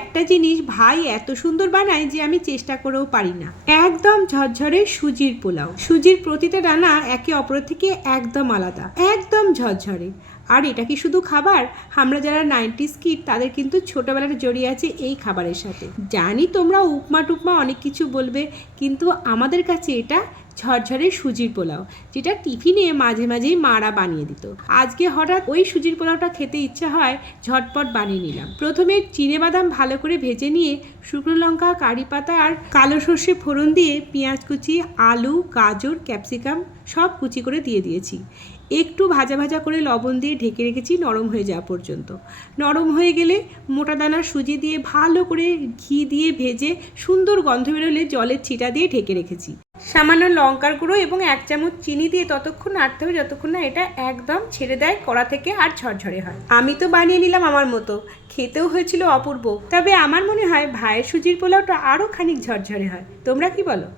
একটা জিনিস ভাই এত সুন্দর বানায় যে আমি চেষ্টা করেও পারি না। একদম ঝরঝরে সুজির পোলাও। সুজির প্রতিটা দানা একে অপরের থেকে একদম আলাদা, একদম ঝরঝরে। আর এটা কি শুধু খাবার, আমরা যারা 90s কিড তাদের কিন্তু ছোটবেলার জড়িয়ে আছে এই খাবারের সাথে। জানি তোমরা উপমা টুপমা অনেক কিছু বলবে, কিন্তু আমাদের কাছে এটা ঝরঝরে সুজির পোলাও, যেটা টিফিনে মাঝে মাঝেই মারা বানিয়ে দিত। আজকে হঠাৎ ওই সুজির পোলাওটা খেতে ইচ্ছা হয়, ঝটপট বানিয়ে নিলাম। প্রথমে চিনেবাদাম ভালো করে ভেজে নিয়ে শুকনো লঙ্কা, কারি পাতা আর কালো সর্ষে ফোড়ন দিয়ে পেঁয়াজ কুচি, আলু, গাজর, ক্যাপসিকাম সব কুচি করে দিয়ে দিয়েছি। একটু ভাজা ভাজা করে লবণ দিয়ে ঢেকে রেখেছি নরম হয়ে যাওয়া পর্যন্ত। নরম হয়ে গেলে মোটা দানার সুজি দিয়ে ভালো করে ঘি দিয়ে ভেজে সুন্দর গন্ধ বেরোলে জলের ছিটা দিয়ে ঢেকে রেখেছি। সামান্য লঙ্কার গুঁড়ো এবং 1 চামচ চিনি দিয়ে ততক্ষণ নাড়তে হবে যতক্ষণ না এটা একদম ছেড়ে দেয় কড়া থেকে আর ঝরঝরে হয়। আমি তো বানিয়ে নিলাম আমার মতো, খেতেও হয়েছিল অপূর্ব। তবে আমার মনে হয় ভাইয়ের সুজির পোলাওটা আরও খানিক ঝরঝরে হয়। তোমরা কি বলো?